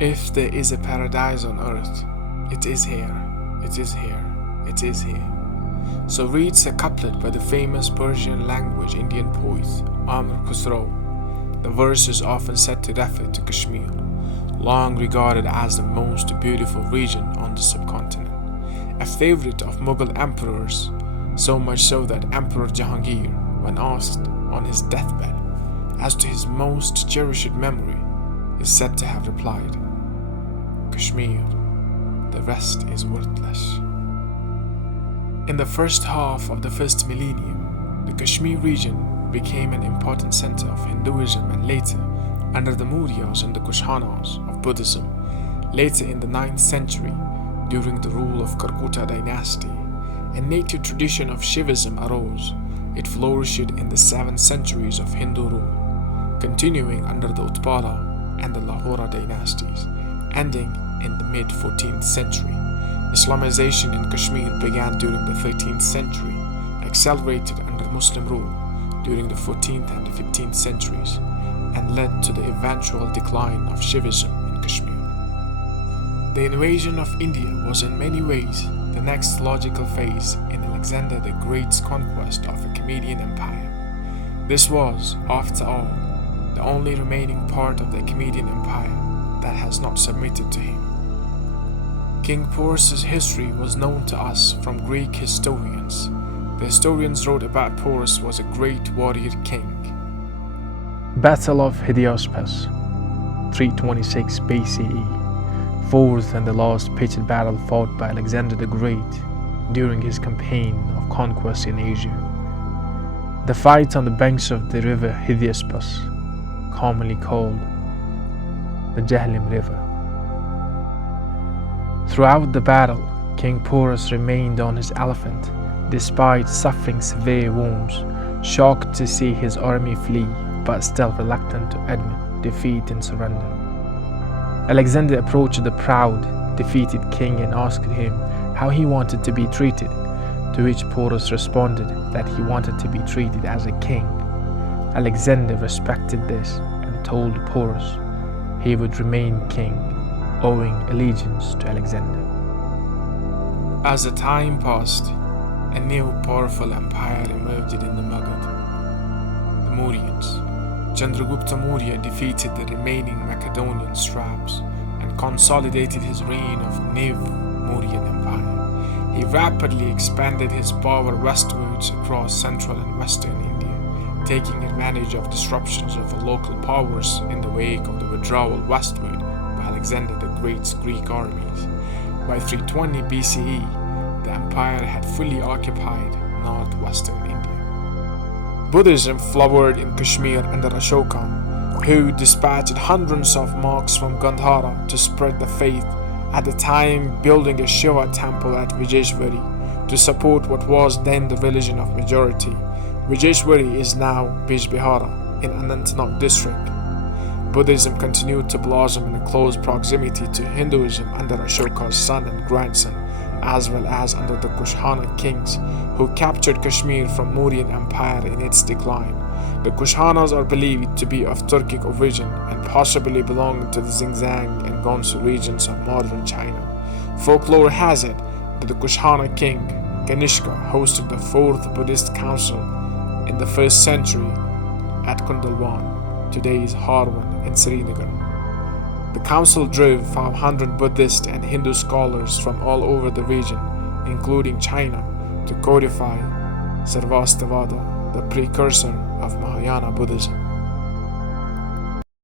If there is a paradise on earth, it is here, it is here, it is here. So reads a couplet by the famous Persian language Indian poet Amr Khusro. The verse is often said to refer to Kashmir, long regarded as the most beautiful region on the subcontinent, a favorite of Mughal emperors, so much so that Emperor Jahangir, when asked on his deathbed as to his most cherished memory, is said to have replied, "Kashmir, the rest is worthless." In the first half of the first millennium, the Kashmir region became an important center of Hinduism, and later, under the Mauryas and the Kushanas of Buddhism, later in the 9th century, during the rule of Kalkutta dynasty, a native tradition of Shivism arose. It flourished in the 7 centuries of Hindu rule, continuing under the Utpala and the Lahora dynasties, ending in the mid-14th century. Islamization in Kashmir began during the 13th century, accelerated under Muslim rule during the 14th and 15th centuries, and led to the eventual decline of Shivism in Kashmir. The invasion of India was in many ways the next logical phase in Alexander the Great's conquest of a Achaemenid empire. This was, after all, the only remaining part of the Achaemenid empire that has not submitted to him. King Porus's history was known to us from Greek historians. The historians wrote about Porus was a great warrior king. Battle of Hydaspes, 326 BCE, fourth and the last pitched battle fought by Alexander the Great during his campaign of conquest in Asia. The fight on the banks of the river Hydaspes, commonly called the Jhelum River. Throughout the battle, King Porus remained on his elephant, despite suffering severe wounds, shocked to see his army flee, but still reluctant to admit defeat and surrender. Alexander approached the proud, defeated king and asked him how he wanted to be treated, to which Porus responded that he wanted to be treated as a king. Alexander respected this and told Porus he would remain king, owing allegiance to Alexander. As the time passed, a new powerful empire emerged in the Magad, the Mauryans. Chandragupta Maurya defeated the remaining Macedonian satraps and consolidated his reign of new Mauryan Empire. He rapidly expanded his power westwards across central and western India, taking advantage of disruptions of the local powers in the wake of the withdrawal westward by Alexander the Great's Greek armies. By 320 BCE, the empire had fully occupied northwestern India. Buddhism flowered in Kashmir under Ashoka, who dispatched hundreds of monks from Gandhara to spread the faith, at the time building a Shiva temple at Vijayeshwari to support what was then the religion of majority. Vijayeshwari is now Bijbihara in Anantnag district. Buddhism continued to blossom in a close proximity to Hinduism under Ashoka's son and grandson, as well as under the Kushana kings who captured Kashmir from Mauryan Empire in its decline. The Kushanas are believed to be of Turkic origin and possibly belonged to the Xinjiang and Gansu regions of modern China. Folklore has it that the Kushana king Kanishka hosted the 4th Buddhist council in the 1st century at Kundalwan, today's Harwan in Srinagar. The council drove 500 Buddhist and Hindu scholars from all over the region, including China, to codify Sarvastivada, the precursor of Mahayana Buddhism.